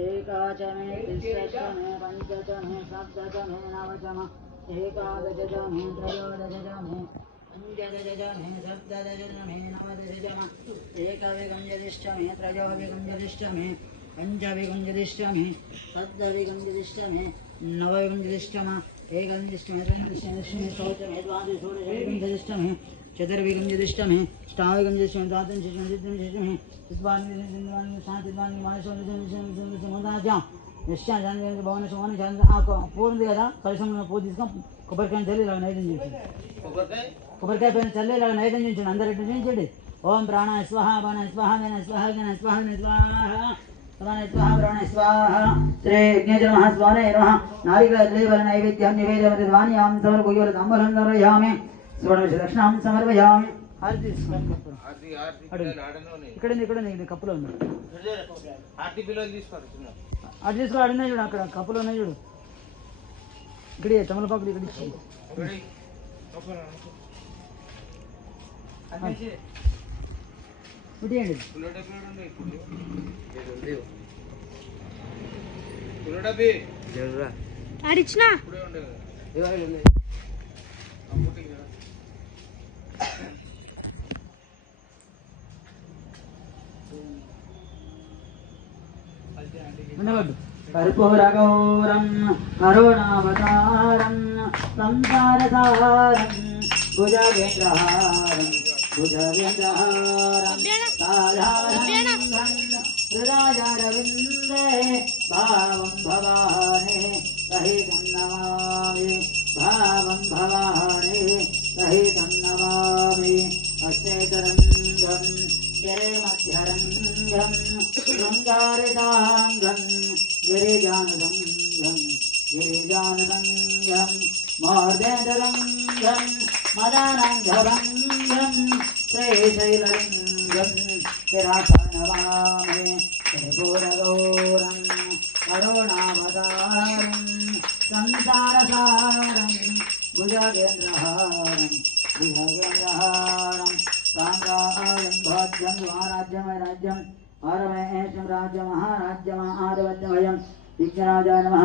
एकाचमे तिस्रश्चमे पंचचमे सप्तचमे नवचमे एकादशचमे त्रयोदशचमे पंचदशचमे सप्तदशचमे नवदशचमे एकविंशतिश्चमे त्रयोविंशतिश्चमे पंचविंशतिश्चमे सप्तविंशतिश्चमे नवविंशतिश्चमे एकविंशतिश्चमे त्रयोदशचमे षोडशमे द्वादशोडशविंशतिश्चमे चतुर्विंशतिश्चमे अष्टाविंशतिश्चमे द्वादशमे चतुर्विंशतिश्चमे పూర్తి కదా కలిసి పూజ తీసుకొని కొబ్బరికాయ చల్లి ఇలా నైవేద్యం చేయండి కొబ్బరికాయ పైన చల్లి ఇలా నైవేద్యం చేయండి అందరు ఎట్లా చేయించండి ఓం ప్రాణ స్వాహ బాణ స్వాహ గణ స్వాహ గణ స్వాహ స్వాహ స్వాహ ప్రాణ స్వాహ శ్రీ యజ్ఞేశ్వర మహాస్వామి నమః నారికేళ నైవేద్యం నివేదయతి వాణ్యాం సమర్పయామి తాంబూలం సమర్పయామి సువర్ణ దక్షిణాం సమర్పయామి హారతి ఇక్కడ ఇక్కడ కప్పులో ఉంది అటు తీసుకో అడిగినా చూడు అక్కడ కప్పులో ఉన్నాయి చూడు ఇక్కడ తమలపాకులు ఇక్కడ ఇచ్చి అడిచినా कर्पूरगौरं करुणावतारं संसारसारं भुजगेन्द्रहारं साधारणं हृदयारविन्दे भावं भवाने सहितं नमामि भावं भवाने सहितं नमामि अष्टैतरङ्गं गिरिमध्यरङ्गं शृङ्गारिताङ्गं गिरिजानुरङ्गं मोर्देन्द्ररङ्गं मदानन्दभङ्गं श्रीशैललिङ्गं चिरापनमामि कर्पूरगौरं करुणावतारं संसारसारं भुजगेन्द्रहारं साम्राज्यं भाज्यं महाराज्यं आरमहेशं राज्य महाराज्यमारवज्ञमयं विघ्नराजाय नमः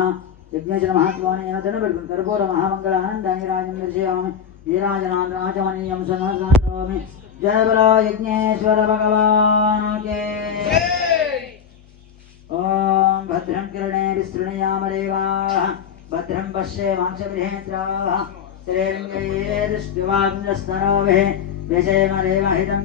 यज्ञेश्वर महात्मानेन धनबलं कर्पूर महामंगल आनंदाय राजं दर्शयामि वीराजनां राजमनीयं समर्पयामि जय बलो यज्ञेश्वर भगवान के ओम भद्रं कर्णे विस्तृणयाम देवाः भद्रं पश्येमाक्षभिनेत्राः श्रीरङ्गये दृष्ट्वाग्नस्तनोभिः विषयमदेवहितं